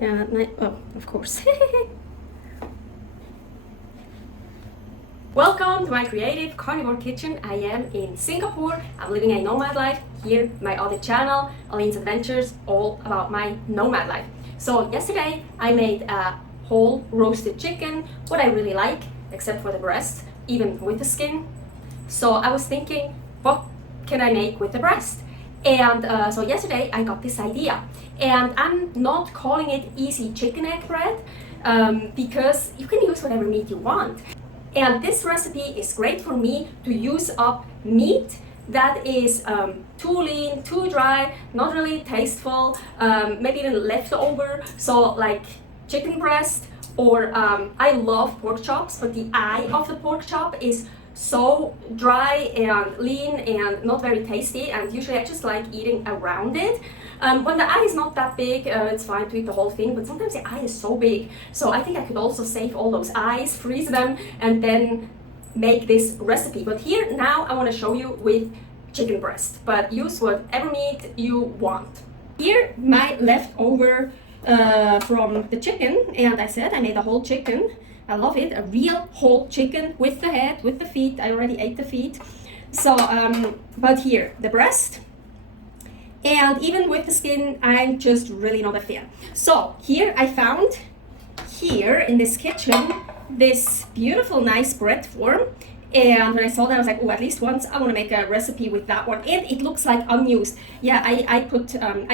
Yeah, oh, of course. Welcome to my creative carnivore kitchen. I am in Singapore. I'm living a nomad life. Here, my other channel, Aline's Adventures, all about my nomad life. So yesterday, I made a whole roasted chicken, what I really like, except for the breast, even with the skin. So I was thinking, what can I make with the breast? And so yesterday I got this idea, and I'm not calling it easy chicken egg bread because you can use whatever meat you want. And this recipe is great for me to use up meat that is too lean, too dry, not really tasteful, maybe even leftover. So like chicken breast, or I love pork chops, but the eye of the pork chop is so dry and lean and not very tasty, and usually I just like eating around it. When the eye is not that big, it's fine to eat the whole thing, but sometimes the eye is so big, so I think I could also save all those eyes, freeze them, and then make this recipe. But here now I want to show you with chicken breast, but use whatever meat you want. Here my leftover from the chicken, and I said I made a whole chicken. I love it, a real whole chicken with the head, with the feet. I already ate the feet. So, but here, the breast, and even with the skin, I'm just really not a fan. So here I found, here in this kitchen, this beautiful, nice bread form. And when I saw that, I was like, oh, at least once I want to make a recipe with that one. And it looks like unused. Yeah, I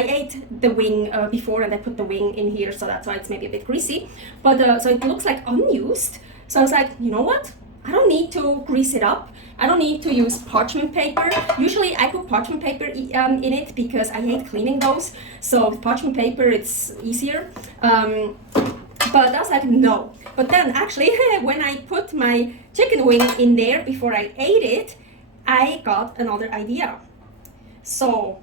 ate the wing before, and I put the wing in here, so that's why it's maybe a bit greasy. But so it looks like unused. So I was like, you know what? I don't need to grease it up. I don't need to use parchment paper. Usually I put parchment paper in it because I hate cleaning those. So with parchment paper, it's easier. But I was like, no. But then actually, when I put my chicken wing in there before I ate it, I got another idea. So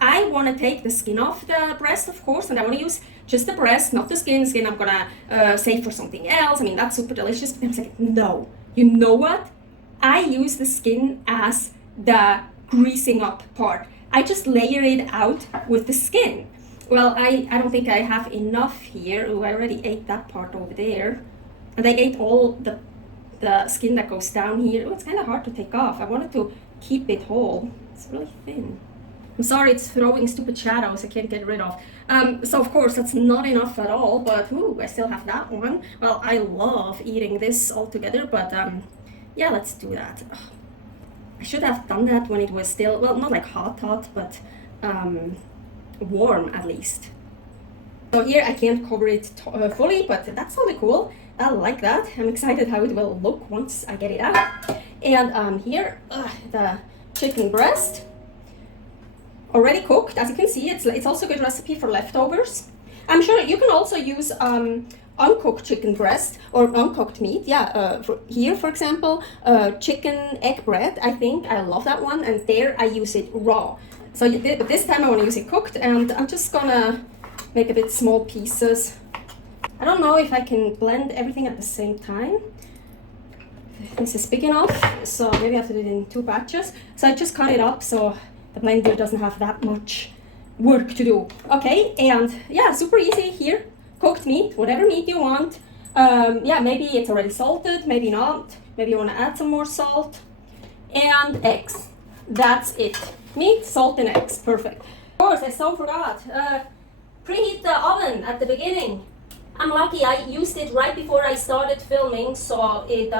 I want to take the skin off the breast, of course, and I want to use just the breast, not the skin. Skin I'm going to save for something else. I mean, that's super delicious. But I was like, no. You know what? I use the skin as the greasing up part. I just layer it out with the skin. Well, I don't think I have enough here. Oh, I already ate that part over there. And I ate all the skin that goes down here. Oh, it's kind of hard to take off. I wanted to keep it whole. It's really thin. I'm sorry, it's throwing stupid shadows I can't get rid of. So of course, that's not enough at all, but ooh, I still have that one. Well, I love eating this all together, but yeah, let's do that. Ugh. I should have done that when it was still, well, not like hot, but warm at least. So here I can't cover it fully, but that's totally cool. I like that. I'm excited how it will look once I get it out. And here, the chicken breast, already cooked. As you can see, it's also a good recipe for leftovers. I'm sure you can also use uncooked chicken breast or uncooked meat. Yeah, here, for example, chicken egg bread. I think I love that one, and there I use it raw. So this time I want to use it cooked, and I'm just gonna make a bit small pieces. I don't know if I can blend everything at the same time. This is big enough, so maybe I have to do it in 2 batches. So I just cut it up so the blender doesn't have that much work to do. Okay, and yeah, super easy here. Cooked meat, whatever meat you want. Yeah, maybe it's already salted, maybe not. Maybe you want to add some more salt. And eggs. That's it. Meat, salt, and eggs. Perfect. Of course, I so forgot. Preheat the oven at the beginning. I'm lucky I used it right before I started filming, so it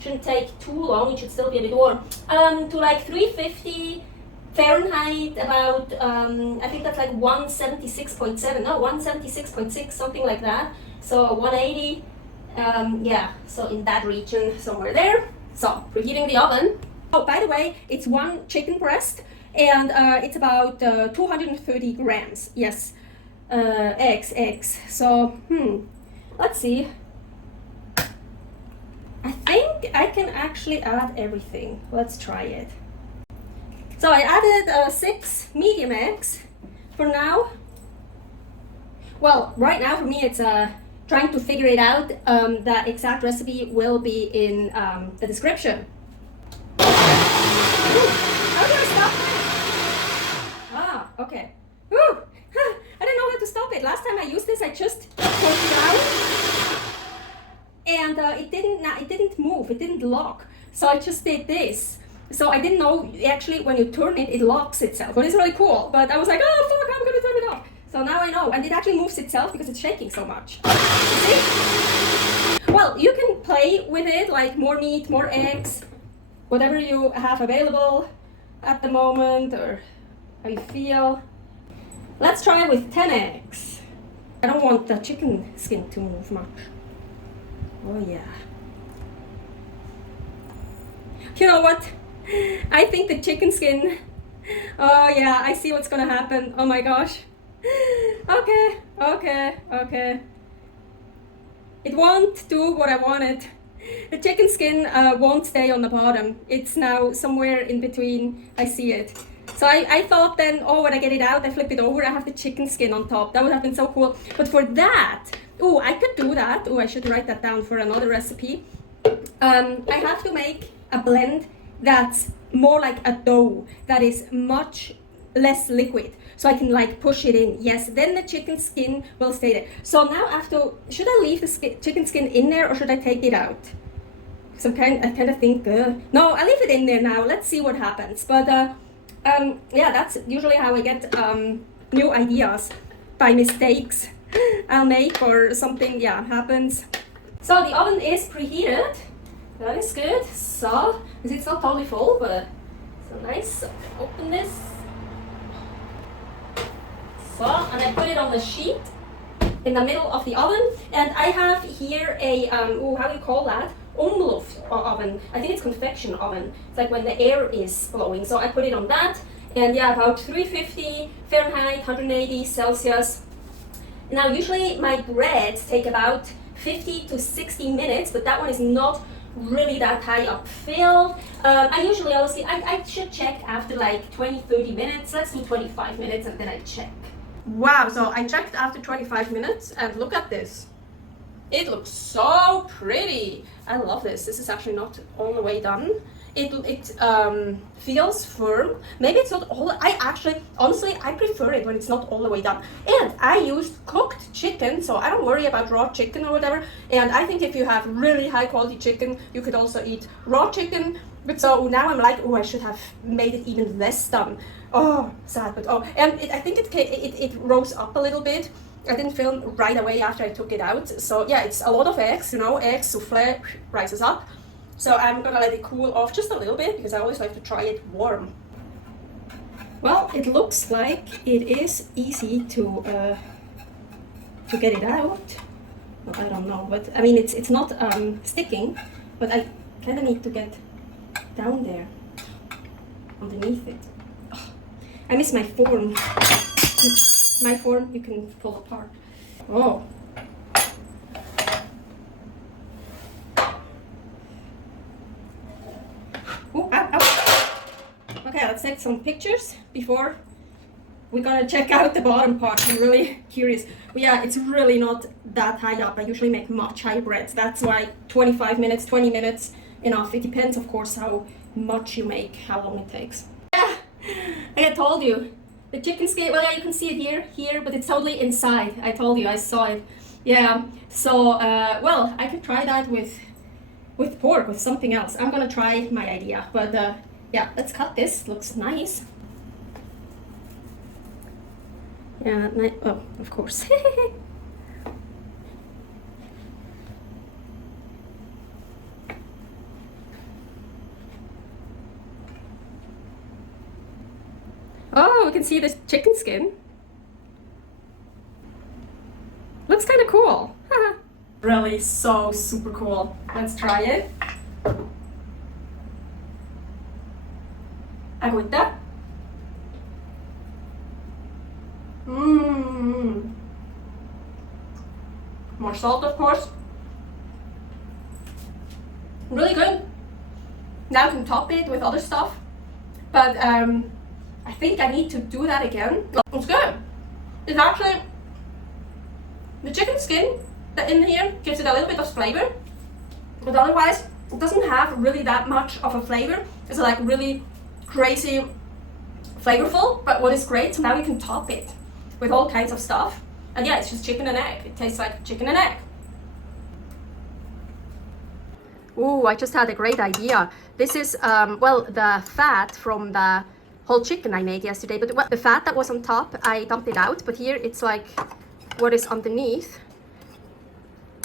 shouldn't take too long. It should still be a bit warm. To like 350 Fahrenheit, about I think that's like 176.7. No, 176.6, something like that. So 180. Yeah, so in that region, somewhere there. So preheating the oven. Oh, by the way, it's 1 chicken breast, and it's about 230 grams. Yes, eggs. So, let's see. I think I can actually add everything. Let's try it. So I added 6 medium eggs for now. Well, right now for me it's trying to figure it out. The exact recipe will be in the description. Ooh, how do I stop? Ah, okay. Ooh, I didn't know how to stop top it. Last time I used this, I just pushed it out, and it didn't move. It didn't lock. So I just did this. So I didn't know actually when you turn it, it locks itself. But it's really cool. But I was like, oh fuck, I'm gonna turn it off. So now I know, and it actually moves itself because it's shaking so much. See? Well, you can play with it, like more meat, more eggs, whatever you have available at the moment or how you feel. Let's try it with 10 eggs. I don't want the chicken skin to move much. Oh yeah. You know what? I think the chicken skin, oh yeah, I see what's gonna happen. Oh my gosh. Okay. It won't do what I wanted. The chicken skin won't stay on the bottom. It's now somewhere in between. I see it. So I thought then, oh, when I get it out, I flip it over, I have the chicken skin on top. That would have been so cool. But for that, oh, I could do that. Oh, I should write that down for another recipe. I have to make a blend that's more like a dough, that is much less liquid, so I can like push it in. Yes, then the chicken skin will stay there. So now I have to, should I leave the chicken skin in there or should I take it out? So I kind of think, no, I leave it in there now. Let's see what happens. But yeah, that's usually how I get new ideas, by mistakes I'll make or something, yeah, happens. So the oven is preheated. That is good. So, it's not totally full, but so nice. So open this. So, and I put it on the sheet in the middle of the oven. And I have here a, how do you call that? Umluft oven. I think it's convection oven. It's like when the air is blowing. So I put it on that. And yeah, about 350 Fahrenheit, 180 Celsius. Now, usually my breads take about 50 to 60 minutes, but that one is not really that high up filled. I usually, honestly, I should check after like 20-30 minutes. Let's do 25 minutes and then I check. Wow, so I checked after 25 minutes and look at this. It looks so pretty. I love this. This is actually not all the way done. It feels firm. Maybe it's not all. I actually, honestly, I prefer it when it's not all the way done. And I used cooked chicken, so I don't worry about raw chicken or whatever. And I think if you have really high quality chicken, you could also eat raw chicken. But so now I'm like, oh, I should have made it even less done. Oh, sad, but oh, and I think it rose up a little bit. I didn't film right away after I took it out. So yeah, it's a lot of eggs, you know, eggs souffle rises up. So I'm gonna let it cool off just a little bit because I always like to try it warm. Well, it looks like it is easy to get it out. Well, I don't know, but I mean it's not sticking, but I kind of need to get down there underneath it. Oh, I miss my form. My form you can pull apart. Oh. Ooh, ow, ow. Okay, let's take some pictures before we're gonna check out the bottom part. I'm really curious. But yeah, it's really not that high up. I usually make much higher breads. That's why 25 minutes, 20 minutes, enough. It depends, of course, how much you make, how long it takes. Yeah, like I told you, the chicken skin, well, yeah, you can see it here, but it's totally inside. I told you, I saw it. Yeah, so, well, I could try that with pork, with something else. I'm gonna try my idea, but yeah, let's cut this. Looks nice. Yeah, oh, of course. Oh, we can see this chicken skin. Looks kind of cool. Really so super cool. Let's try it. Agüita. More salt, of course. Really good. Now I can top it with other stuff, but I think I need to do that again. It's good. It's actually the chicken skin that in here gives it a little bit of flavor, but otherwise it doesn't have really that much of a flavor. It's like really crazy flavorful, but what is great, so now you can top it with all kinds of stuff. And yeah, it's just chicken and egg. It tastes like chicken and egg. Ooh, I just had a great idea. This is, well, the fat from the whole chicken I made yesterday, but the fat that was on top, I dumped it out, but here it's like what is underneath.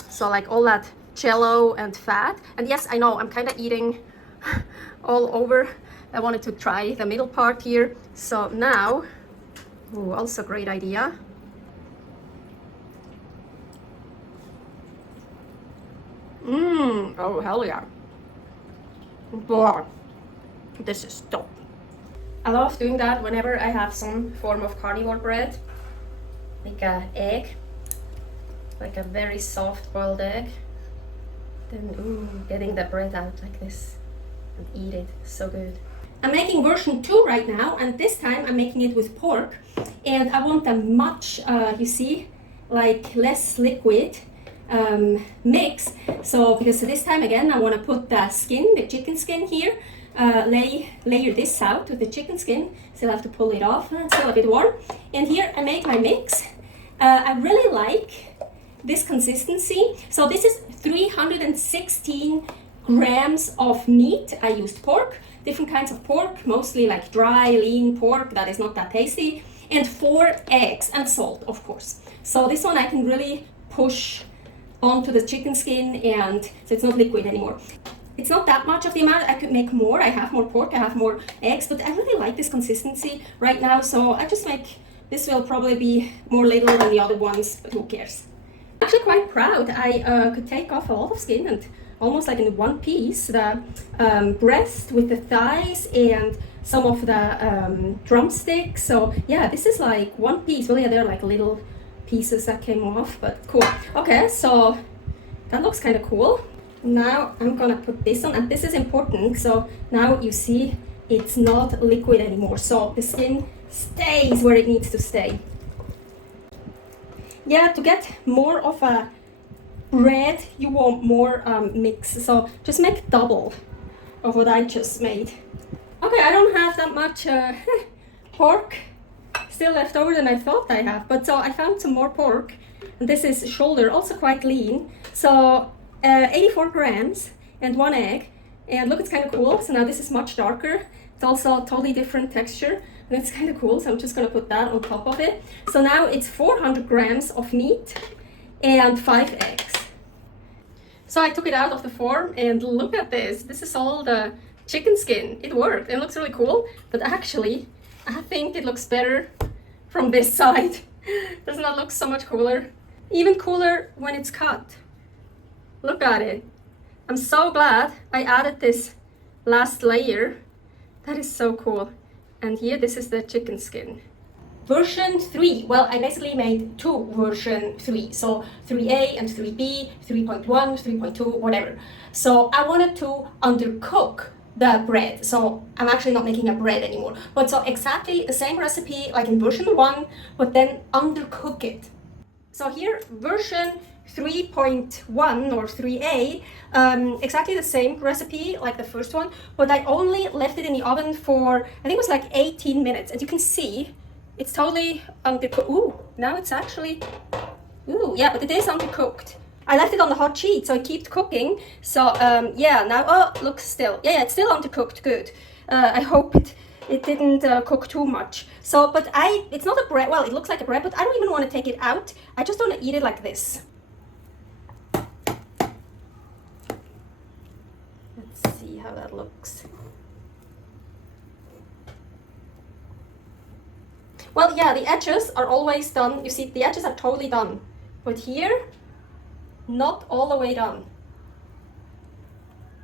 So like all that jello and fat. And yes, I know I'm kind of eating all over. I wanted to try the middle part here. So now, ooh, also great idea. Oh hell yeah. Wow. This is top. I love doing that whenever I have some form of carnivore bread. Like an egg. Like a very soft boiled egg. Then getting the bread out like this and eat it. So good. I'm making version 2 right now, and this time I'm making it with pork. And I want a much, you see, like less liquid mix. So because this time again I want to put the skin, the chicken skin here, layer this out with the chicken skin. Still have to pull it off, it's still a bit warm. And here I make my mix. I really like this consistency. So this is 316 grams of meat. I used pork, different kinds of pork, mostly like dry, lean pork that is not that tasty, and 4 eggs and salt, of course. So this one I can really push onto the chicken skin, and so it's not liquid anymore. It's not that much of the amount. I could make more. I have more pork, I have more eggs, but I really like this consistency right now, so I just make, this will probably be more little than the other ones, but who cares. I'm actually quite proud. I could take off a lot of skin and almost like in one piece, the breast with the thighs and some of the drumsticks. So yeah, this is like one piece. Well, yeah, they're like little pieces that came off, but cool. Okay, so that looks kind of cool. Now I'm gonna put this on, and this is important. So now you see it's not liquid anymore, so the skin stays where it needs to stay. Yeah, to get more of a bread, you want more mix, so just make double of what I just made. Okay, I don't have that much pork still left over than I thought I have, but so I found some more pork, and this is shoulder, also quite lean. So 84 grams and 1 egg, and look, it's kind of cool. So now this is much darker. It's also a totally different texture, and it's kind of cool. So I'm just gonna put that on top of it. So now it's 400 grams of meat and 5 eggs. So I took it out of the form, and look at this. This is all the chicken skin. It worked. It looks really cool, but actually I think it looks better from this side. Doesn't that look so much cooler? Even cooler when it's cut. Look at it. I'm so glad I added this last layer. That is so cool. And here, this is the chicken skin. Version 3. Well, I basically made 2 version 3. So 3A and 3B, 3.1, 3.2, whatever. So I wanted to undercook the bread. So I'm actually not making a bread anymore. But so exactly the same recipe like in version 1, but then undercook it. So here, version 3.1 or 3A, exactly the same recipe like the first one, but I only left it in the oven for, I think it was like 18 minutes. And you can see, it's totally undercooked. Ooh, now it's actually, ooh, yeah, but it is undercooked. I left it on the hot sheet, so it keeps cooking. So yeah, now, oh, look, still, yeah, it's still undercooked, good. I hope it didn't cook too much. So, but it's not a bread, well, it looks like a bread, but I don't even want to take it out. I just want to eat it like this. Let's see how that looks. Well, yeah, the edges are always done. You see, the edges are totally done. But here, not all the way done.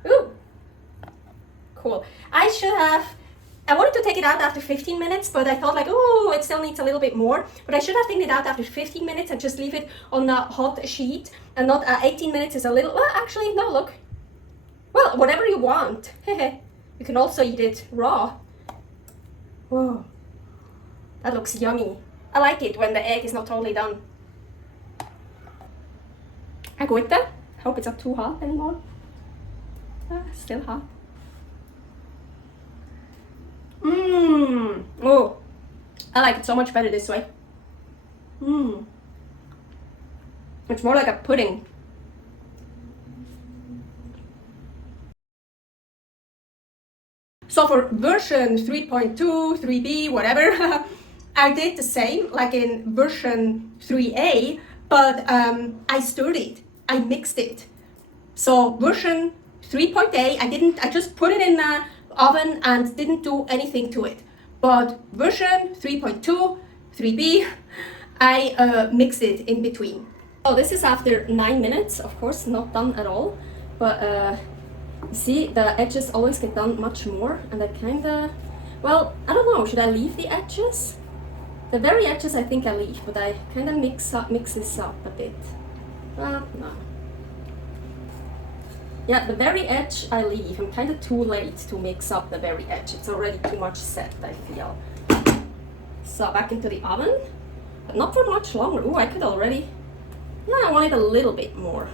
Ooh, cool. I wanted to take it out after 15 minutes, but I thought like, oh, it still needs a little bit more. But I should have taken it out after 15 minutes and just leave it on a hot sheet, and not 18 minutes is a little, well, actually, no, look. Well, whatever you want. You can also eat it raw. Whoa, that looks yummy. I like it when the egg is not totally done. I go with that. Hope it's not too hot anymore. Still hot. Oh, I like it so much better this way. It's more like a pudding. So for version 3.2, 3B, whatever, I did the same like in version 3A, but I stirred it, I mixed it. So version 3.8, I just put it in the oven and didn't do anything to it. But version 3.2, 3B, I mixed it in between. So this is after 9 minutes, of course, not done at all, but see, the edges always get done much more, and I kinda, well, I don't know, should I leave the edges? The very edges I think I leave, but I kinda mix this up a bit. No. Yeah, the very edge I leave. I'm kinda too late to mix up the very edge. It's already too much set, I feel. So back into the oven, but not for much longer. Ooh, I could already, yeah, I want it a little bit more.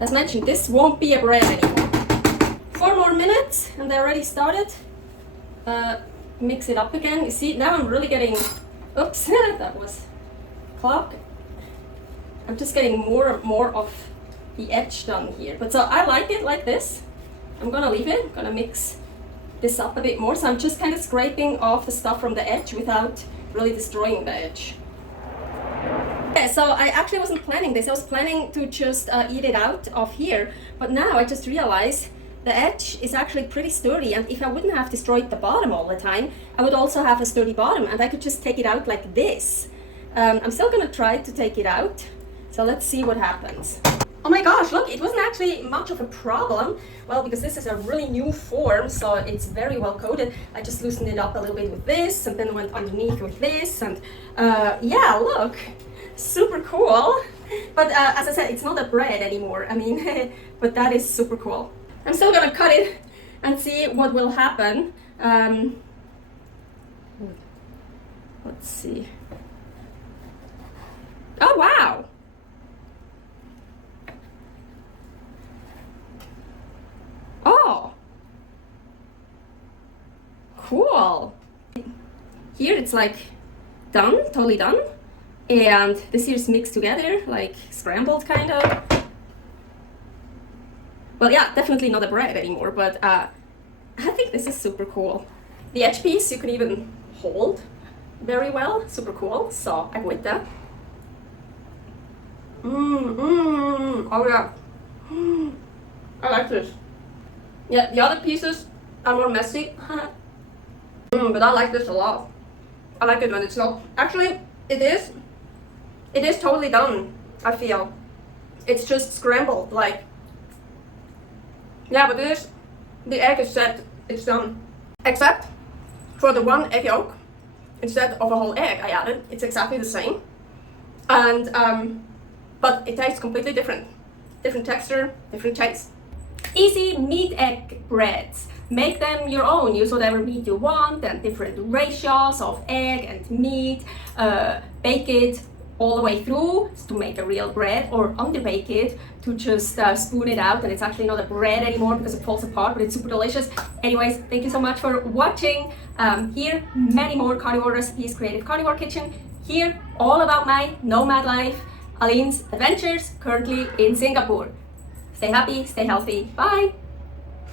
As mentioned, this won't be a bread anymore. 4 more minutes, and I already started. Mix it up again. You see, now I'm really getting, oops, that was clock. I'm just getting more of the edge done here. But so I like it like this. I'm gonna leave it, I'm gonna mix this up a bit more. So I'm just kind of scraping off the stuff from the edge without really destroying the edge. Yeah, so I actually wasn't planning this. I was planning to just eat it out of here, but now I just realized the edge is actually pretty sturdy, and if I wouldn't have destroyed the bottom all the time, I would also have a sturdy bottom, and I could just take it out like this. I'm still gonna try to take it out, so let's see what happens. Oh my gosh, look, it wasn't actually much of a problem. Well, because this is a really new form, so it's very well coated. I just loosened it up a little bit with this, and then went underneath with this, and yeah, look. Super cool, but as I said, it's not a bread anymore. I mean, but that is super cool. I'm still gonna cut it and see what will happen. Let's see. Oh wow! Oh, cool. Here it's like done, totally done. And this here is mixed together, like scrambled kind of. Well, yeah, definitely not a bread anymore, but I think this is super cool. The edge piece you can even hold very well, super cool, so I go with that. Oh yeah. I like this. Yeah, the other pieces are more messy, but I like this a lot. I like it when it's not, actually, it is totally done, I feel. It's just scrambled, like, yeah, but the egg is set, it's done. Except for the one egg yolk, instead of a whole egg I added, it's exactly the same. And, but it tastes completely different. Different texture, different taste. Easy meat egg breads. Make them your own, use whatever meat you want and different ratios of egg and meat. Bake it all the way through to make a real bread, or underbake it to just spoon it out, and it's actually not a bread anymore because it falls apart, but it's super delicious. Anyways, thank you so much for watching. Here, many more carnivore recipes, Creative Carnivore Kitchen. Here, all about my nomad life, Aline's adventures, currently in Singapore. Stay happy, stay healthy, bye!